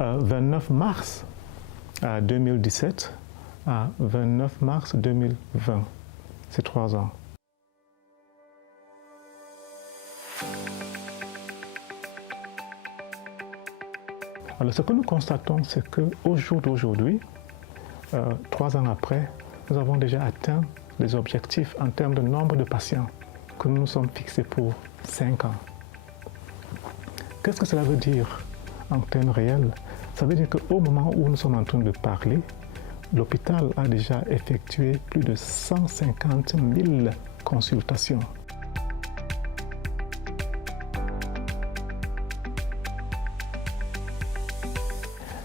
29 mars 2017 à 29 mars 2020. C'est 3 ans. Alors, ce que nous constatons, c'est qu'au jour d'aujourd'hui, 3 ans après, nous avons déjà atteint les objectifs en termes de nombre de patients que nous nous sommes fixés pour 5 ans. Qu'est-ce que cela veut dire en termes réels? Ça veut dire qu'au moment où nous sommes en train de parler, l'hôpital a déjà effectué plus de 150 000 consultations.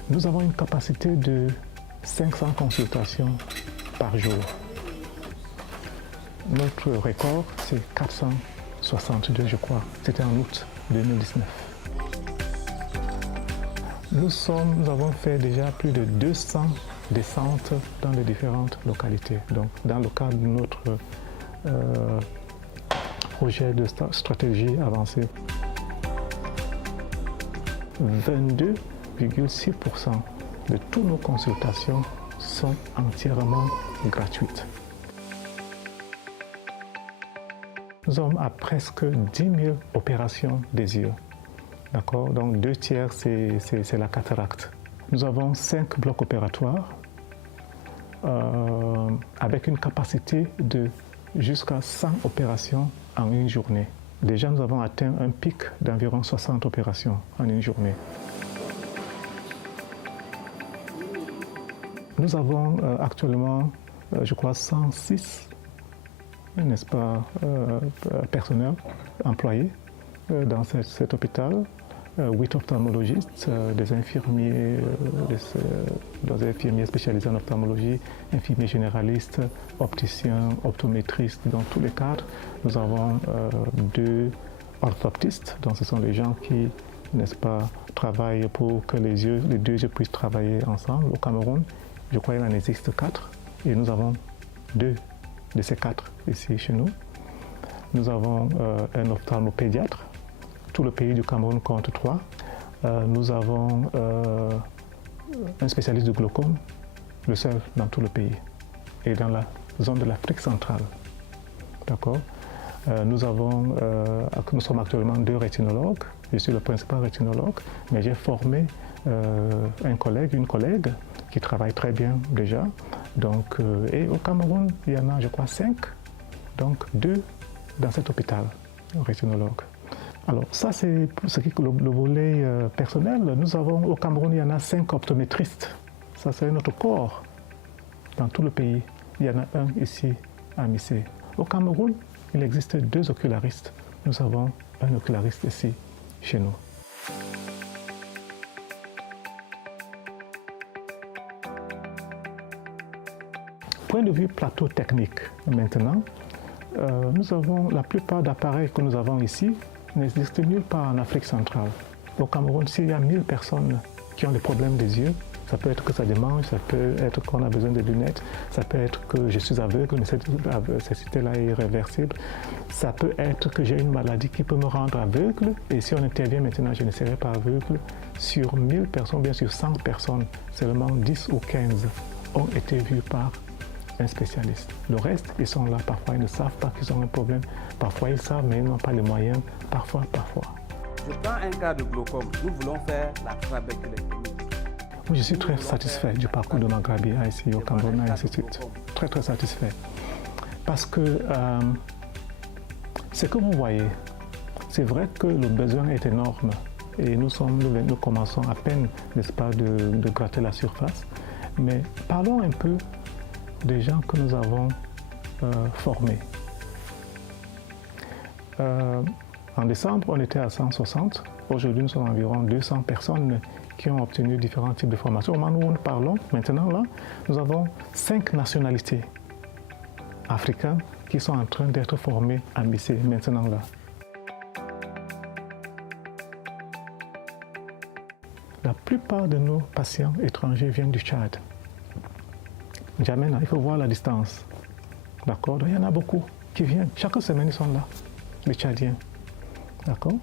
Nous avons une capacité de 500 consultations par jour. Notre record, c'est 462, je crois. C'était en août 2019. Nous avons fait déjà plus de 200 descentes dans les différentes localités. Donc, dans le cadre de notre projet de stratégie avancée, 22,6% de toutes nos consultations sont entièrement gratuites. Nous sommes à presque 10 000 opérations des yeux. D'accord? Donc 2 tiers, c'est la cataracte. Nous avons 5 blocs opératoires avec une capacité de jusqu'à 100 opérations en une journée. Déjà, nous avons atteint un pic d'environ 60 opérations en une journée. Nous avons actuellement, je crois, 106, n'est-ce pas, personnels employés dans cet hôpital. 8 ophtalmologistes, des infirmiers, des infirmiers spécialisés en ophtalmologie, infirmiers généralistes, opticiens, optométristes, dans tous les cadres. Nous avons 2 orthoptistes, donc ce sont les gens qui, n'est-ce pas, travaillent pour que les 2 yeux puissent travailler ensemble. Au Cameroun, je crois qu'il en existe 4 et nous avons 2 de ces 4 ici chez nous. Nous avons un ophtalmopédiatre. Tout le pays du Cameroun compte 3. Nous avons un spécialiste du glaucome, le seul dans tout le pays, et dans la zone de l'Afrique centrale. D'accord? Nous sommes actuellement 2 rétinologues. Je suis le principal rétinologue, mais j'ai formé une collègue qui travaille très bien déjà. Donc, et au Cameroun, il y en a, je crois, 5, donc 2 dans cet hôpital, rétinologue. Alors ça, c'est ce qui est le volet personnel. Nous avons au Cameroun, il y en a 5 optométristes. Ça, c'est notre corps dans tout le pays. Il y en a un ici à Missé. Au Cameroun, il existe 2 ocularistes. Nous avons un oculariste ici, chez nous. Point de vue plateau technique, maintenant, nous avons la plupart d'appareils que nous avons ici n'existe nulle part en Afrique centrale. Au Cameroun, s'il y a 1000 personnes qui ont des problèmes des yeux, ça peut être que ça démange, ça peut être qu'on a besoin de lunettes, ça peut être que je suis aveugle, mais cette cécité-là est irréversible. Ça peut être que j'ai une maladie qui peut me rendre aveugle, et si on intervient maintenant, je ne serai pas aveugle. Sur 1000 personnes, bien sûr 100 personnes, seulement 10 ou 15 ont été vues par un spécialiste. Le reste, ils sont là, parfois ils ne savent pas qu'ils ont un problème, parfois ils savent mais ils n'ont pas les moyens, parfois. Je prends un cas de glaucome, nous voulons faire la trabéculectomie. Je suis très satisfait du parcours de Maghrabi ici au Cameroun Institute. Très satisfait. Parce que ce que vous voyez, c'est vrai que le besoin est énorme et nous commençons à peine, n'est-ce pas, de gratter la surface. Mais parlons un peu des gens que nous avons formés. En décembre, on était à 160. Aujourd'hui, nous sommes environ 200 personnes qui ont obtenu différents types de formations. Au moment où nous parlons, maintenant, là, nous avons 5 nationalités africaines qui sont en train d'être formées à Missé, maintenant, là. La plupart de nos patients étrangers viennent du Tchad. N'Djamena, il faut voir la distance. D'accord? Il y en a beaucoup qui viennent. Chaque semaine, ils sont là, les Tchadiens. D'accord?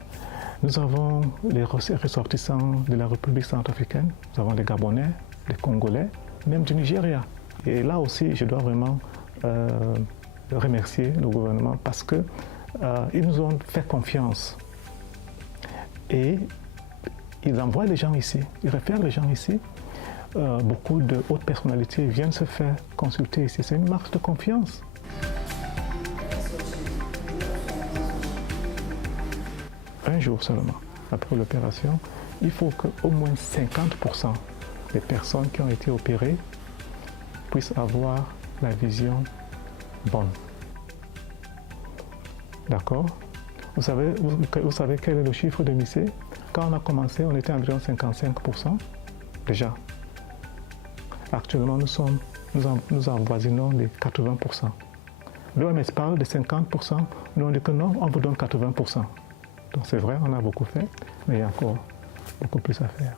Nous avons les ressortissants de la République centrafricaine, nous avons les Gabonais, les Congolais, même du Nigeria. Et là aussi, je dois vraiment remercier le gouvernement parce qu'ils nous ont fait confiance. Et ils envoient les gens ici, ils réfèrent les gens ici. Beaucoup de hautes personnalités viennent se faire consulter ici. C'est une marque de confiance. Un jour seulement, après l'opération, il faut qu'au moins 50% des personnes qui ont été opérées puissent avoir la vision bonne. D'accord? Vous savez quel est le chiffre de MICE? Quand on a commencé, on était environ 55% déjà. Actuellement, nous avoisinons les 80%. L'OMS parle de 50%, nous on dit que non, on vous donne 80%. Donc c'est vrai, on a beaucoup fait, mais il y a encore beaucoup plus à faire.